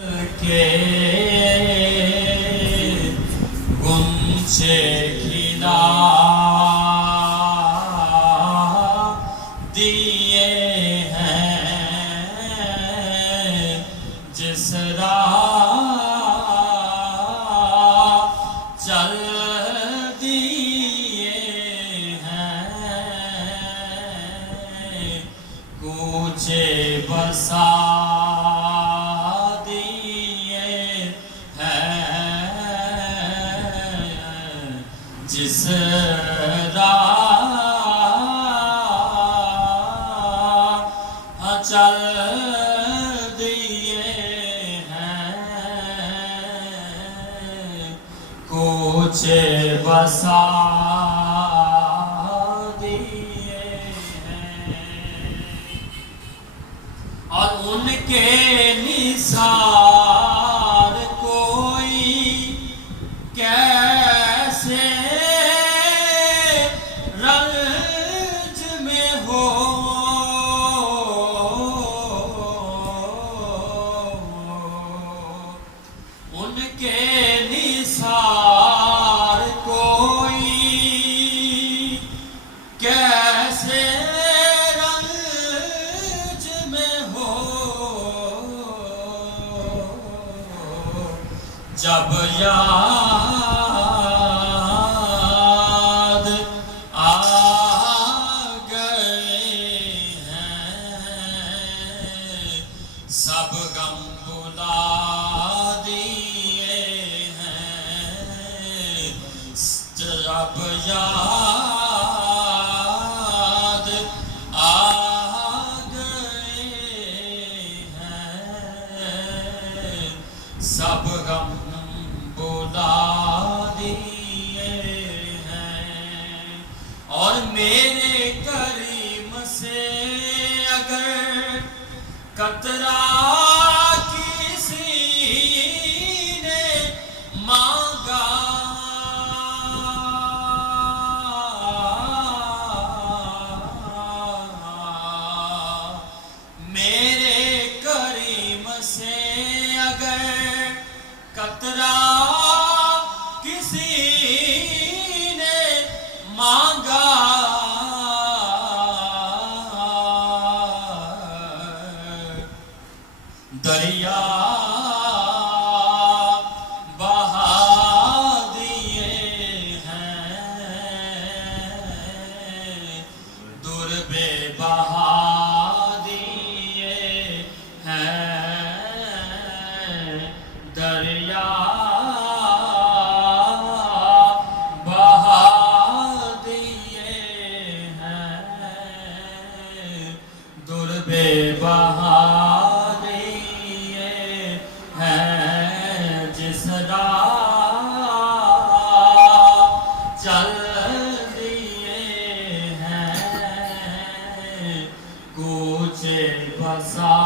کے گنچے کھلا دیے ہیں جس راہ چل دیے ہیں کوچے بسا جس راہ چل دیے ہیں کوچے بسا دیے ہیں اور ان کے نثار کوئی کیسے رنج میں ہو ان کے نثار کوئی کیسے رنج میں ہو جب یاد آ گئے ہیں سب غم بھلا دیے ہیں جب یاد آ گئے ہیں سب غم بھلا دیے ہیں اور میرے کریم سے اگر قطرہ کسی نے مانگا میرے کریم سے اگر قطرہ کسی نے مانگا دریا بہا دیے ہیں در بے بہا دیے ہیں دریا بہا دیے ہیں در بے بہا جس راہ چل دیے ہیں کوچے بسا